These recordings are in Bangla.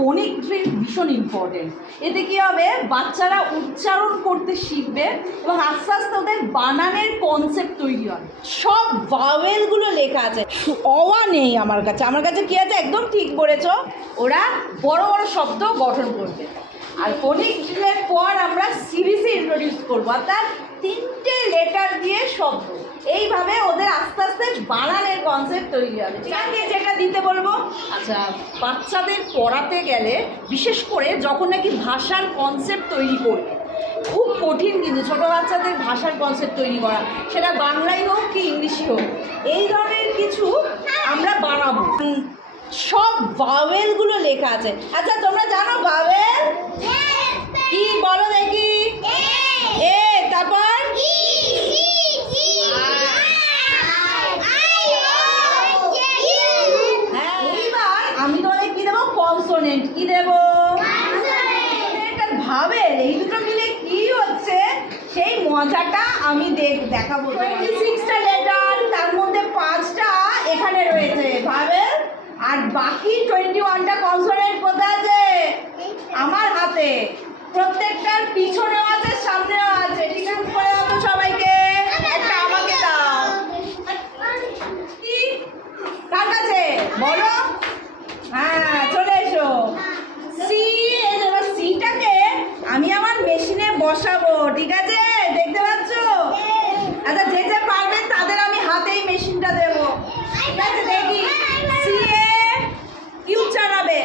ফোনিক ড্রিল ভীষণ ইম্পর্টেন্ট। এতে কী হবে, বাচ্চারা উচ্চারণ করতে শিখবে এবং আস্তে আস্তে ওদের বানানের কনসেপ্ট তৈরি হবে। সব ভাওয়েলগুলো লেখা আছে, অওয়া নেই আমার কাছে। আমার কাছে কী আছে, একদম ঠিক বলেছ, ওরা বড় বড় শব্দ গঠন করবে। আর ফোনিক ড্রিলের পর আমরা সিরিজে ইন্ট্রোডিউস করবো, অর্থাৎ 3টে লেটার দিয়ে শব্দ। এইভাবে ওদের আস্তে আস্তে বানানের কনসেপ্ট তৈরি হবে। ঠিক আছে, যেটা দিতে বলবো, আচ্ছা, বাচ্চাদের পড়াতে গেলে বিশেষ করে যখন নাকি ভাষার কনসেপ্ট তৈরি করবে, খুব কঠিন কিন্তু ছোটো বাচ্চাদের ভাষার কনসেপ্ট তৈরি করা, সেটা বাংলাই হোক কি ইংলিশই হোক, এই ধরনের কিছু আমরা বানাবো। সব ভাওয়েলগুলো লেখা আছে। আচ্ছা, তোমরা জানো ভাওয়েল কি? বলো দেখি। এ, তারপর আমি তোমাদের কি দেবো? কনসোনেন্ট। কি দেবো? ভাওয়েল। এই দুটো মিলে কি হচ্ছে সেই মজাটা আমি দেখাবো। 26টা লেটার, তার মধ্যে 5টা এখানে রয়েছে ভাওয়েল, আর বাকি 21টা কনসোনেন্ট কোথায় আছে? আমার হাতে। প্রত্যেকটার পিছনেও আছে, সামনেও আছে। ঠিক আছে, করে দাও সবাইকে। একটা আমাকে দাও। কার কাছে বলো? হ্যাঁ, চলে এসো। সি, এবার সিটাকে আমি আমার মেশিনে বসাবো। ঠিক আছে, দেখতে পাচ্ছ? আচ্ছা, যে যে পারবে তাদের আমি হাতেই মেশিনটা দেবো। ঠিক আছে, দেখি। সি এ কি উচ্চারণ হবে?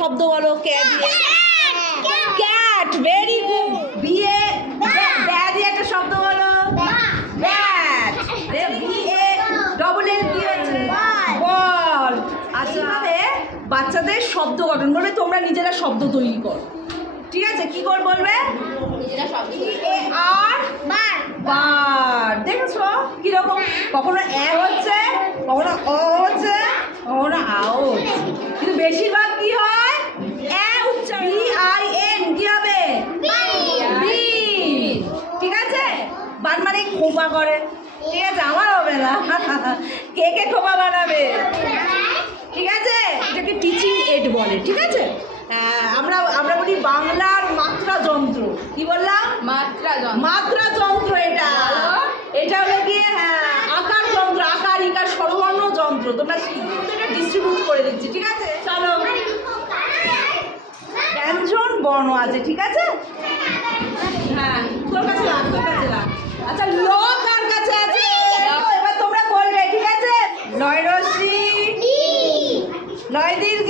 শব্দ বলো কে দিয়ে। Cat, very good. বিয়ে দিয়ে একটা শব্দ বলো। ব্যাট। বিএ ডবল এল কি হচ্ছে? বল। আচ্ছা, বাচ্চাদের শব্দ গঠন বলবে, তোমরা নিজেরা শব্দ তৈরি করো। ঠিক আছে, কি করে বলবে? আর বার। দেখেছো কিরকম? কখনো এ হচ্ছে, কখনো অ হচ্ছে, কখনো আও হচ্ছে, কিন্তু বেশিরভাগ কি হয়? এ উচ্চারণ। BIN কি হবে? বি। ঠিক আছে, বান মানে খোপা করে। ঠিক আছে, আমার হবে না। কে কে খোপা বানাবে? ঠিক আছে, এটাকে টিচিং এড বলে। ঠিক আছে, আমরা বলি বাংলার মাত্রা যন্ত্র। কি বললাম? মাত্রা যন্ত্র। এটা হলো কি, হ্যাঁ, আকার যন্ত্র, আকার ইকার স্বরবর্ণ যন্ত্র। তোমরা এটা ডিস্ট্রিবিউট করে দিচ্ছি। ঠিক আছে, চলো। ব্যঞ্জন বর্ণ আছে। ঠিক আছে, হ্যাঁ, তোর কাছে রাখ, তোর কাছে রাখ। আচ্ছা, ল কার কাছে আছে? এবার তোমরা বলবে। ঠিক আছে, লয় রশ্মি, লয় দীর্ঘ,